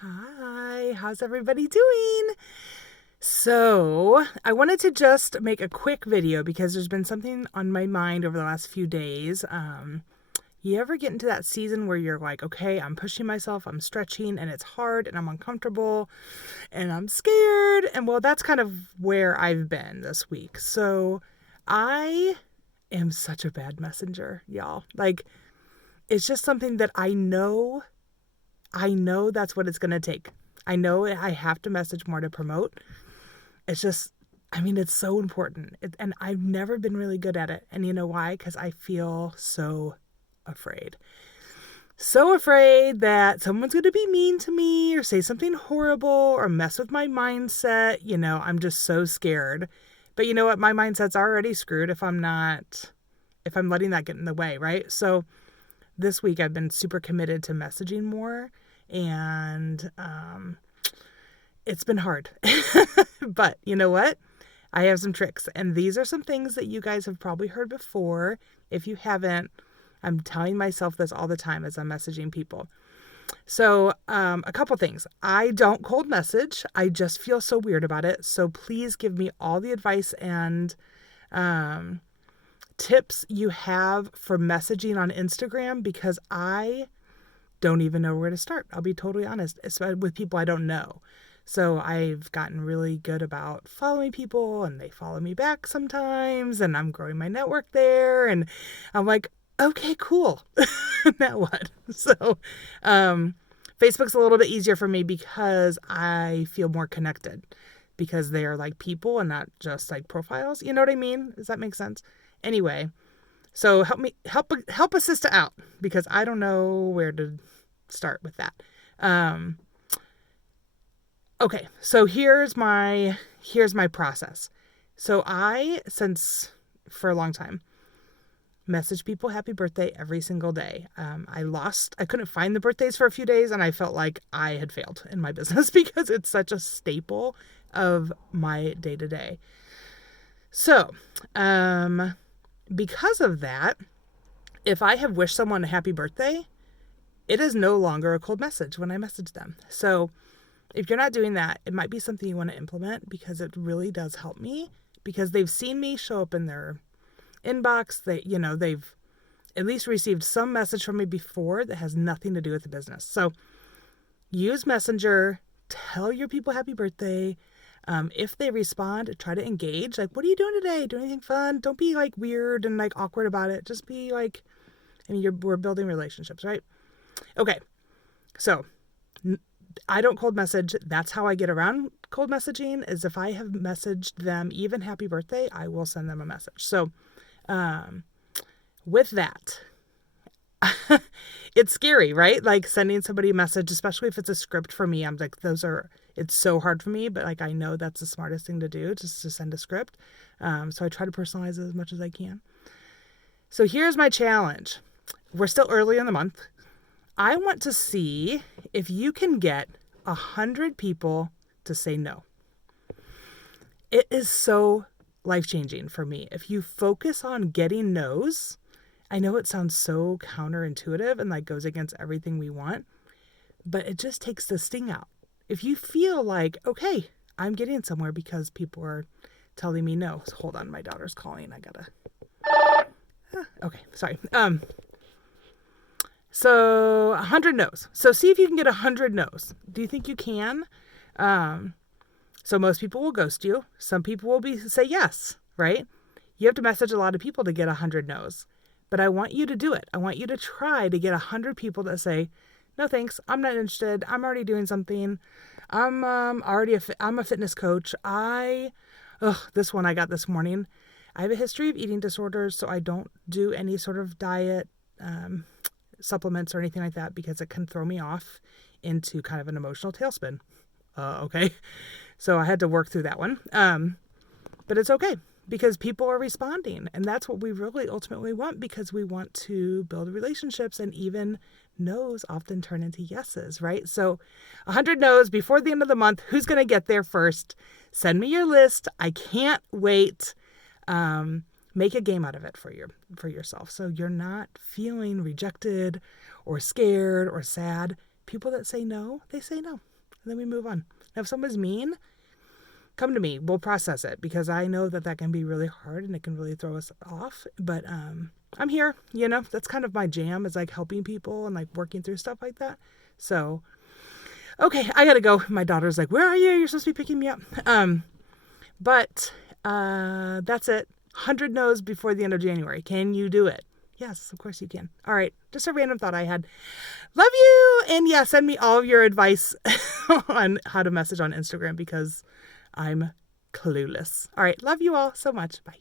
Hi, how's everybody doing? So, I wanted to just make a quick video because there's been something on my mind over the last few days. You ever get into that season where you're like, okay, I'm pushing myself, I'm stretching, and it's hard, and I'm uncomfortable, and I'm scared? And well, that's kind of where I've been this week. So, I am such a bad messenger, y'all. Like, it's just something that I know that's what it's going to take. I know I have to message more to promote. It's just, it's so important. And I've never been really good at it. And you know why? Because I feel so afraid. So afraid that someone's going to be mean to me or say something horrible or mess with my mindset. I'm just so scared. But you know what? My mindset's already screwed if I'm letting that get in the way, right? So this week I've been super committed to messaging more, and it's been hard. But you know what? I have some tricks, and these are some things that you guys have probably heard before. If you haven't, I'm telling myself this all the time as I'm messaging people. So a couple things. I don't cold message. I just feel so weird about it. So please give me all the advice and tips you have for messaging on Instagram, because I don't even know where to start. I'll be totally honest, especially with people I don't know. So I've gotten really good about following people, and they follow me back sometimes, and I'm growing my network there, and I'm like, okay, cool. Now what? So Facebook's a little bit easier for me because I feel more connected, because they are like people and not just like profiles. You know what I mean? Does that make sense? Anyway, so help a sister out, because I don't know where to start with that. Okay, so here's my process. So since for a long time, message people happy birthday every single day. I couldn't find the birthdays for a few days, and I felt like I had failed in my business because it's such a staple of my day to day. So, because of that, if I have wished someone a happy birthday, it is no longer a cold message when I message them. So if you're not doing that, it might be something you want to implement, because it really does help me, because they've seen me show up in their inbox. They've at least received some message from me before that has nothing to do with the business. So use Messenger, tell your people happy birthday. If they respond, try to engage. Like, what are you doing today? Do anything fun? Don't be like weird and like awkward about it. Just be like, we're building relationships, right? Okay. So I don't cold message. That's how I get around cold messaging, is if I have messaged them even happy birthday, I will send them a message. So with that, it's scary, right? Like sending somebody a message, especially if it's a script for me. I'm like, it's so hard for me, but like, I know that's the smartest thing to do, just to send a script. So I try to personalize it as much as I can. So here's my challenge. We're still early in the month. I want to see if you can get 100 people to say no. It is so life-changing for me. If you focus on getting no's, I know it sounds so counterintuitive and like goes against everything we want, but it just takes the sting out. If you feel like, okay, I'm getting somewhere because people are telling me no. So hold on, my daughter's calling. Okay, sorry. So 100 no's. So see if you can get 100 no's. Do you think you can? So most people will ghost you. Some people will say yes, right? You have to message a lot of people to get 100 no's. But I want you to do it. I want you to try to get 100 people that say, no thanks, I'm not interested. I'm already doing something. I'm a fitness coach. This one I got this morning. I have a history of eating disorders, so I don't do any sort of diet, supplements or anything like that, because it can throw me off into kind of an emotional tailspin. Okay. So I had to work through that one. But it's okay, because people are responding, and that's what we really ultimately want, because we want to build relationships, and even no's often turn into yeses, right? So 100 no's before the end of the month. Who's going to get there first? Send me your list. I can't wait. Make a game out of it for yourself, so you're not feeling rejected or scared or sad. people that say no, they say no. And then we move on. Now, if someone's mean, come to me. We'll process it, because I know that can be really hard and it can really throw us off. But I'm here, that's kind of my jam, is like helping people and like working through stuff like that. So, okay, I gotta go. My daughter's like, where are you? You're supposed to be picking me up. But that's it. 100 no's before the end of January. Can you do it? Yes, of course you can. All right, just a random thought I had. Love you! And yeah, send me all of your advice on how to message on Instagram, because I'm clueless. All right, love you all so much. Bye.